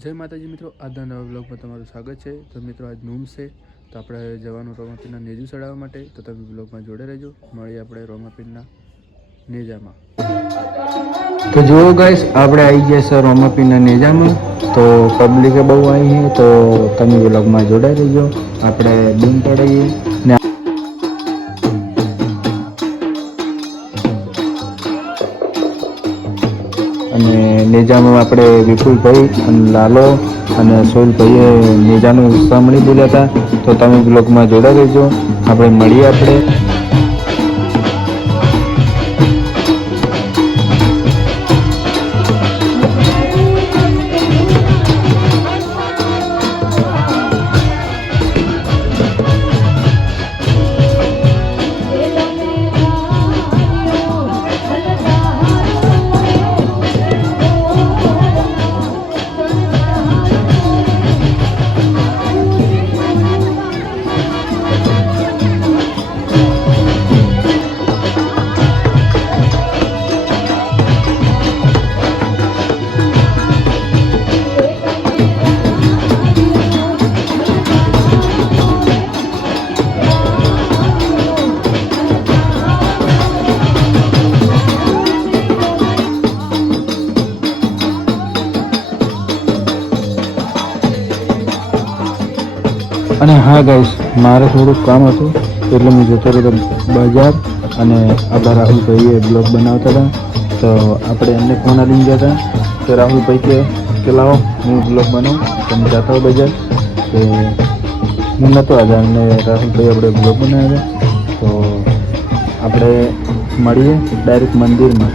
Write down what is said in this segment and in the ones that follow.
જય માતાજી મિત્રો, આજના નવા બ્લોગમાં તમારું સ્વાગત છે। તો મિત્રો આજ નૂમ છે, તો આપણે જવાનું રોમાપીરના નેજુ ચડાવવા માટે। તો તમે બ્લોગમાં જોડે રહેજો, મળીએ આપણે રોમાપીરના નેજામાં। તો જુઓ ગાઈસ, આપણે આવી ગયા છે રોમાપીરના નેજામાં। તો પબ્લિકે બહુ આવી છે, તો તમે બ્લોગમાં જોડાઈ રહેજો। આપણે બૂમ પડાવીએ ને અને નેજામાં આપણે વિપુલભાઈ અને લાલો અને સોલભાઈએ નેજાનું સાંભળી બોલ્યા હતા। તો તમે બ્લોગમાં જોડાઈ રહેજો, આપણે મળીએ આપણે। અને હા ગાઈસ, મારે થોડુંક કામ હતું એટલે હું જતો રહ્યો બજાર। અને આપણા રાહુલભાઈએ બ્લોગ બનાવતા હતા, તો આપણે એમને ફોન આવીને ગયા હતા। તો રાહુલભાઈ કે લાવો હું બ્લોગ બનાવું, તમે જતા હો બજાર। તો હું નહોતો આવ્યા અને રાહુલભાઈ આપણે બ્લોગ બનાવ્યા હતા। તો આપણે મળીએ ડાયરેક્ટ મંદિરમાં।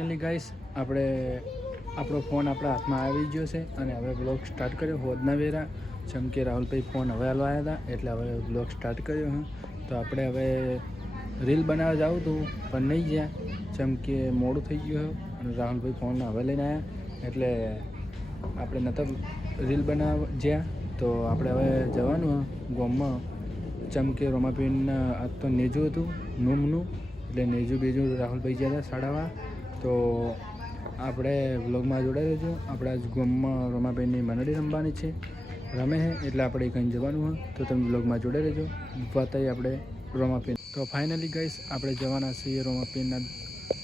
ફાઇનલી ગાઈસ આપણે આપણો ફોન આપણા હાથમાં આવી ગયો છે અને હવે બ્લોગ સ્ટાર્ટ કર્યો હોદના વેરા. જેમ કે રાહુલભાઈ ફોન હવે હાલવા આવ્યા હતા એટલે હવે બ્લોગ સ્ટાર્ટ કર્યો હું. તો આપણે હવે રીલ બનાવવા જાઉં હતું પણ નહીં ગયા જેમ કે મોડું થઈ ગયું અને રાહુલભાઈ ફોન હવે લઈને આવ્યા એટલે આપણે નહોતા રીલ બનાવવા જ્યાં. તો આપણે હવે જવાનું ગામમાં જેમ કે રોમાપીનના આજ તો નેજું હતું નૂમનું એટલે નેજું બેજું રાહુલભાઈ ગયા હતા સાડાવા. તો આપણે વ્લોગમાં જોડાઈ રહેજો. આપણા જ ગામમાં રોમાબેનની મંડળી રમવાની છે રમે છે એટલે આપણે કંઈ જવાનું હોય તો તમે વ્લોગમાં જોડાઈ રહેજો. બતાવીએ આપણે રોમાપીન. તો ફાઇનલી ગાઈસ આપણે જવાના છીએ રોમાપીનના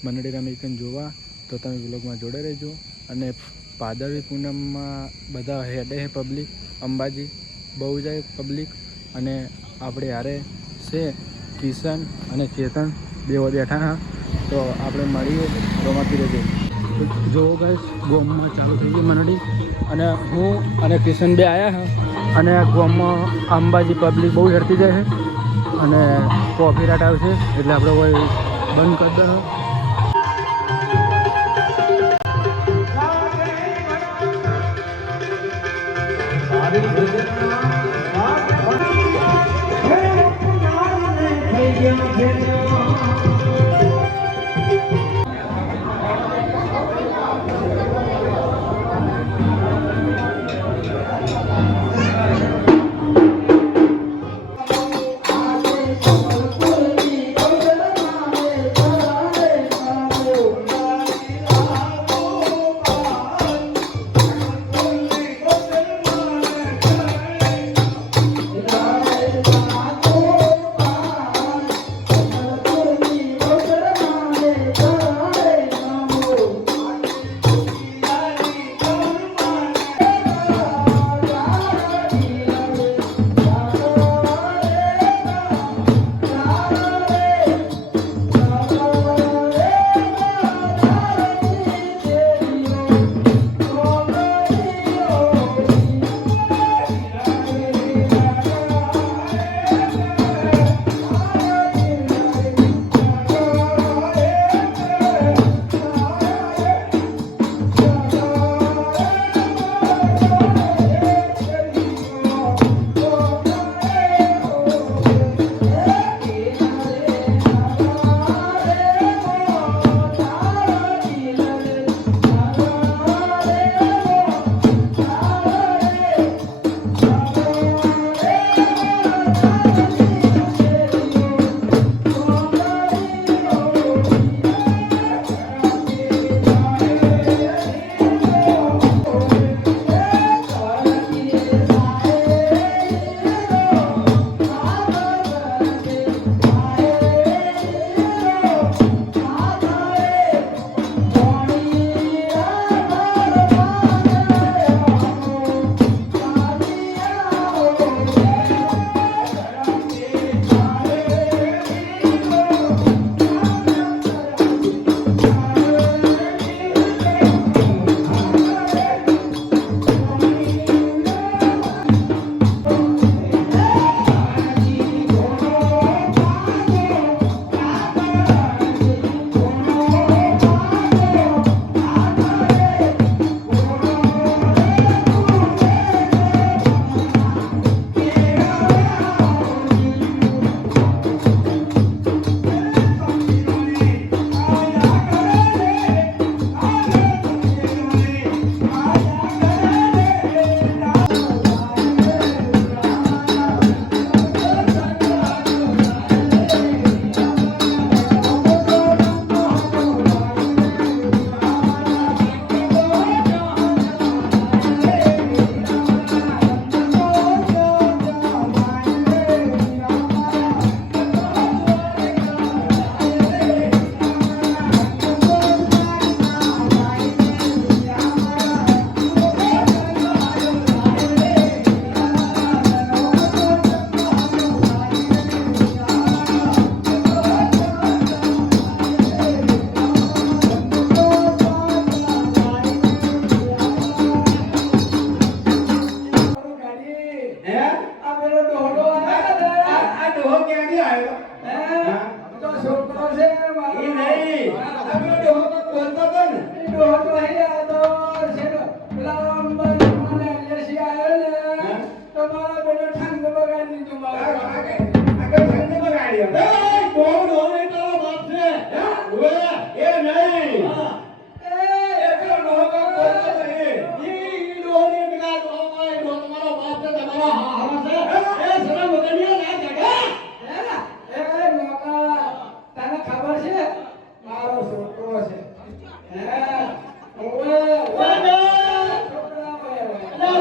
મંડળી રમે કંઈ જોવા. તો તમે વ્લોગમાં જોડાઈ રહેજો. અને ભાદરવી પૂનમમાં બધા હેડે છે પબ્લિક. અંબાજી બહુ જાય પબ્લિક અને આપણે હારે છે કિશન અને ચેતન બેઓ બેઠા હા. તો આપણે મળીએ રોમાપી રહેજો. જોવો ગાઈસ ગોમમાં ચાલુ થઈ ગઈ મંડળી અને હું અને કિશન બે આવ્યા હા અને ગોમમાં અંબાજી પબ્લિક બહુ હેરતી જાય છે અને કોપીરાઇટ આવશે એટલે આપણે કોઈ બંધ કરી દો.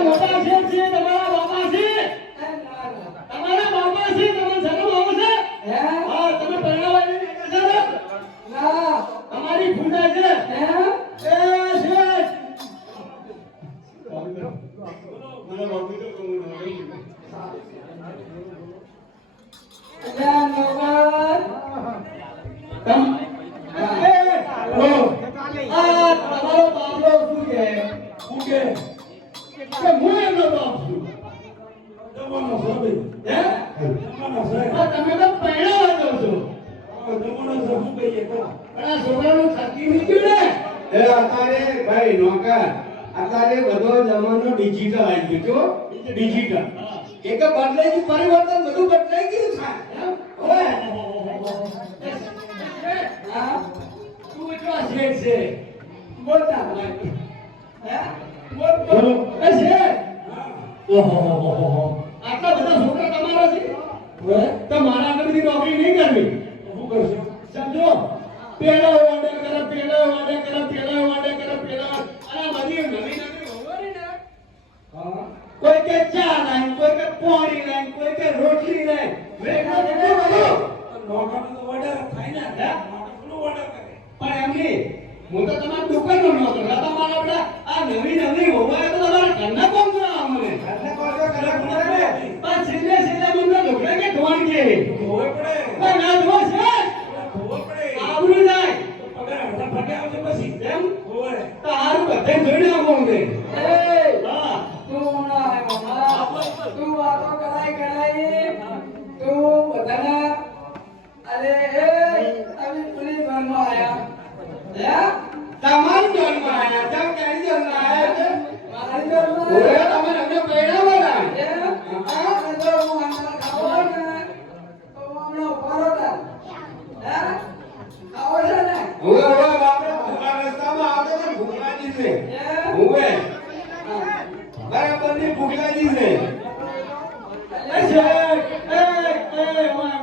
મોટા છે તમારા બાપા છે તમારા બાપા છે તમારા શરમ આવે છે હા તમે પરણાવાની છે ને ના તમારી ભૂંડા છે એ શેઠ મને બાપી તો કહું ભાઈ નોકર અત્યારે બધો જમાનો ડિજિટલ આવી ગયો છો ડિજિટલ એક બદલાઈ ગયું પરિવર્તન બધું બદલાઈ ગયું તું એટલો શેઠ છે બોલતા બોલો શેઠ ઓહો આટલા બધા છોકરા તમારા છે તો મારા આગળ બધી નોકરી નહીં કરવી શું કરશો સમજો પેલા વાડે કરે પેલા વાડે કરે પેલા વાડે કરે પેલા અને બધી નવી નવી હોવાની ને કોઈ કે ચા લાઈન કોઈ કે પાણી લાઈન કોઈ કે રોટલી લાઈન વેગા દેખો બોલો નોકર તો ઓર્ડર થાય ને નોકર ઓર્ડર કરે પણ એમની હું તો તમારી દુકાનનો નોકર તમારા આપણે આ નવી નવી હોવાય તો તમારા ઘરના કોમ ના અમને ઘરના કોમ તો કરે પણ છેલ્લે છેલ્લે મને ઢોકળે કે ઢોણ કે ધોવે પડે પણ ના ધો છે ધોવે પડે આવડું જાય પગાર હડતા ફાટે આવશે પછી એમ હોવે તો હારું બધે જોઈને આવો અમને હા તું ના મામા તું વાતો કરાઈ તું બધાના અરે અમે પુલિસ વાનમાં આયા તમારી જોનમાં આયા તમ કઈ જોનમાં આયા મારી જોનમાં ઓરે તમે અમને પૈણાવાના હા તો હું અંદર ખાવો ને તો અમને પરોટા ખાવો છે ને ઓરે બાપરે ભૂખા રસ્તામાં આવતો ને ભૂખલાજી છે ઓવે બરાબર ની ભૂખલાજી છે એ છે એ ઓય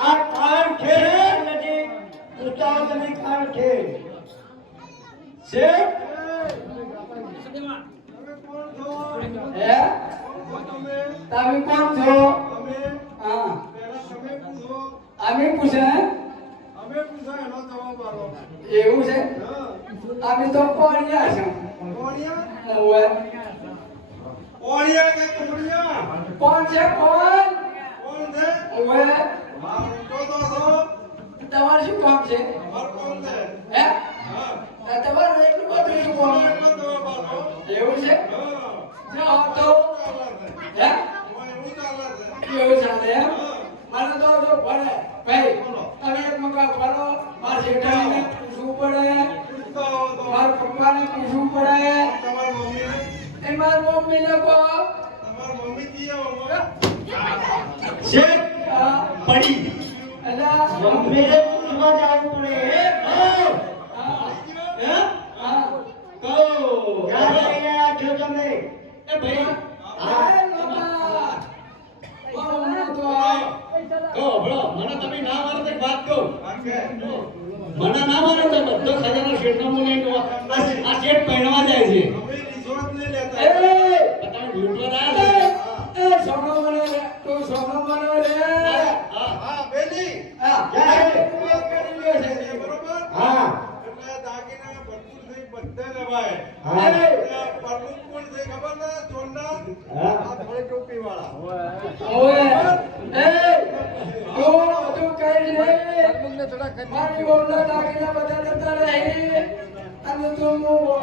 આ તમે કોણ છો હા અમે પૂછે એનો જવાબ આલો એવું છે અમે તો કોણિયા છે કોણિયા ઓએ કોણિયા કે કોણિયા કોણ છે કોણ છે ઓએ હા તો તમારું શું કામ છે અમારું કામ છે હે હા તમારું એટલું બધું શું કામ એવું છે હા તો હે એવું ચાલે એમ મને તો જો ભલે ભાઈ તમે એક મકા ભલો મારા શેઠાને પૂછવું પડે મારા પપ્પાને પૂછવું પડે તમારી મમ્મીને એ મારી મમ્મી લોકો તમારી મમ્મી દીયો શેઠ પડી અલા મમ્મીને પૂછવા જવું પડે હા કહો ક્યાં જઈ રહ્યા છો તમે એ ભાઈ હા મને તમે ના મારો તો વાત કહો મને ના મારો તો બધો ખજાનો શેઠનો મૂલ્ય આ શેઠ પહેરવા જાય છે તમે લૂંટવા આવ્યા એ સોનો બનો રે તું સોનો બનો રે હા બેલી હા કરી લ્યો છે બરોબર હા એટલે દાગીના ભરપૂર થઈ બધા લેવાય હા પરલું કોણ છે ખબર ને ચોંડા હા આ થોડી ટોપી વાળા ઓય એ તું કઈ રે તમને થોડા કરી મારી બોલના દાગીના બધા જતા રહે અને તું ઓળો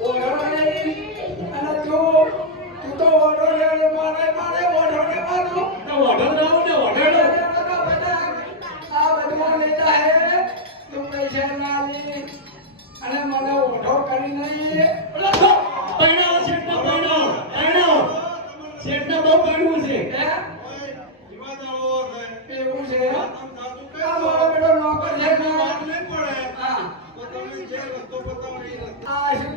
નહીં અને તું તો ઓળો લે મારે ઓળો ને મારો તો ઓળો રાવ ને ઓળો આ બધું લેતા હે તું પૈસા ના લે અને મને ઓળો કરી નહીં પૈણા શેઠનો પૈણા શેઠના બહુ પૈણું છે હે એવું છે આ મારો બેટો નોકર છે ને વાત નહીં પડે હા તો તમે જે રસ્તો બતાવો એ રસ્તો આ શું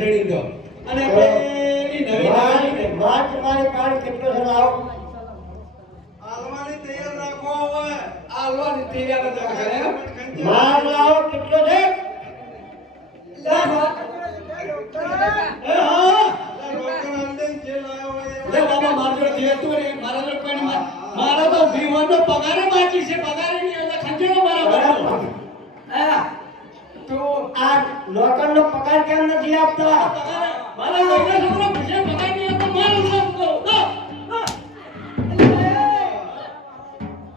શેતડી દો અને પેલી નવી નાની માર્ચ મારી કાર્ડ કેટલો છે લાવ આલવાની તૈયાર રાખો હવે આલવાની તૈયાર જ રાખે એમ માર લાવો કેટલો છે એ હા લે બાબા મારો જોડે દેતું રે મારા જોડે કોઈ નહીં મારો તો જીવનનો પગારે બાકી છે પગારે નહીં એટલે ખંજેરો બરાબર તો આ લોકરનો પગાર કેમ નથી આપતા મારા કોઈના છોકરો પૂછે પગાર નહીં આપતો મારું નામ કહો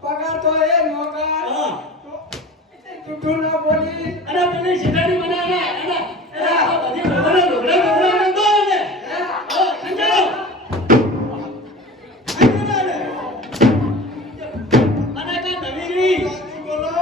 પગાર તો એ નોકર હા જૂઠું ના બોલી અરે પેલી શેતડી બનાવે અને બધી ઢોકળા દો ને ખંજેરો અને કા નવીરી બોલો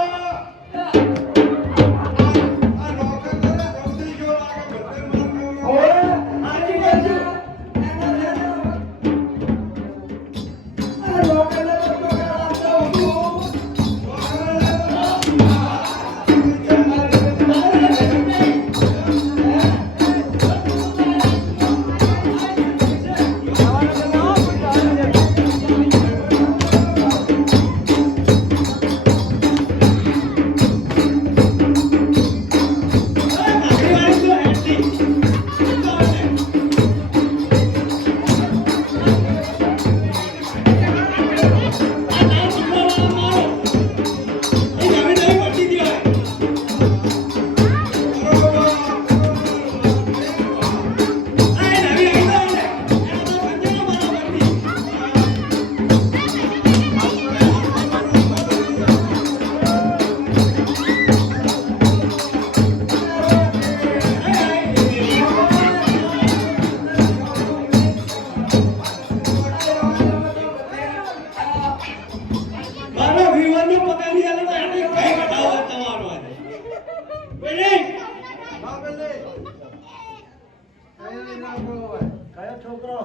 કયો છોકરો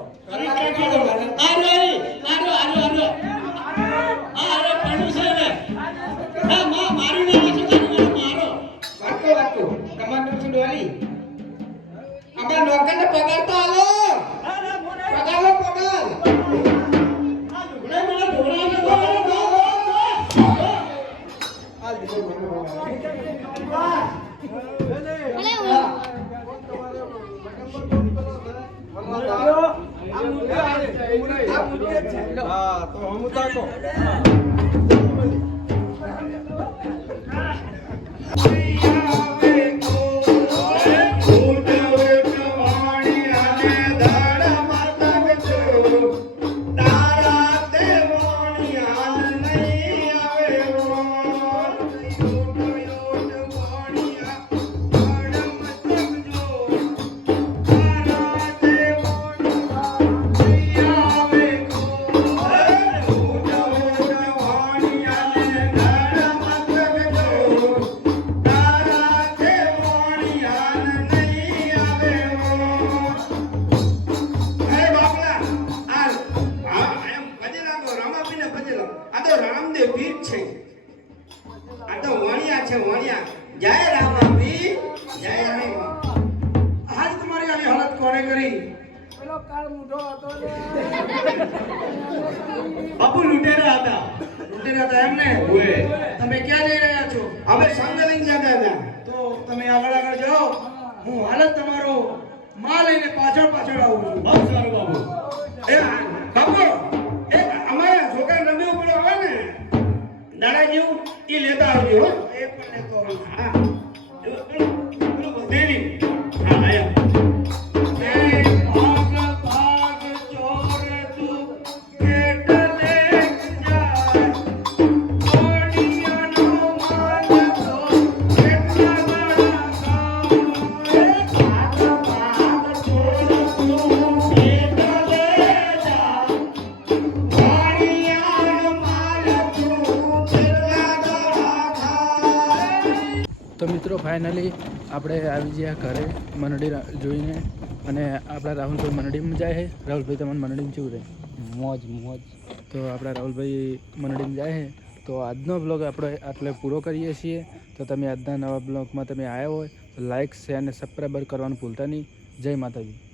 વાતો વાતો કમાન્ડર છું ડોલી અમાર નોકરને પગાર તો આલો પગાર લો પગાર બાપુ લૂંટેરા હતા એમને ઓએ તમે ક્યાં જઈ રહ્યા છો અમે સંગ લઈને જતા હતા તો તમે આગળ આગળ જાઓ હું હાલ જ તમારો માલ લઈને પાછળ પાછળ આવું છું બહુ સારું બાપુ એ બાપુ એ અમારા છોકરા નદી ઉપર આવે ને દાડા જેવું એ લેતા આવજો હો એ પણ લેતો આવું હા પેલું દેવી હા આયા તો મિત્રો ફાઇનલી આપણે આવી ગયા ઘરે મંડળી જોઈને અને આપણા રાહુલભાઈ મંડળીમાં જાય છે રાહુલભાઈ તમને મંડળીમાં કેવું રહે મોજ મોજ તો આપણા રાહુલભાઈ મંડળીમાં જાય છે તો આજનો બ્લોગ આપણે આટલે પૂરો કરીએ છીએ તો તમે આજના નવા બ્લોગમાં તમે આવ્યા હોય તો લાઇક શેર અને સબસ્ક્રાઈબર કરવાનું ભૂલતા નહીં જય માતાજી.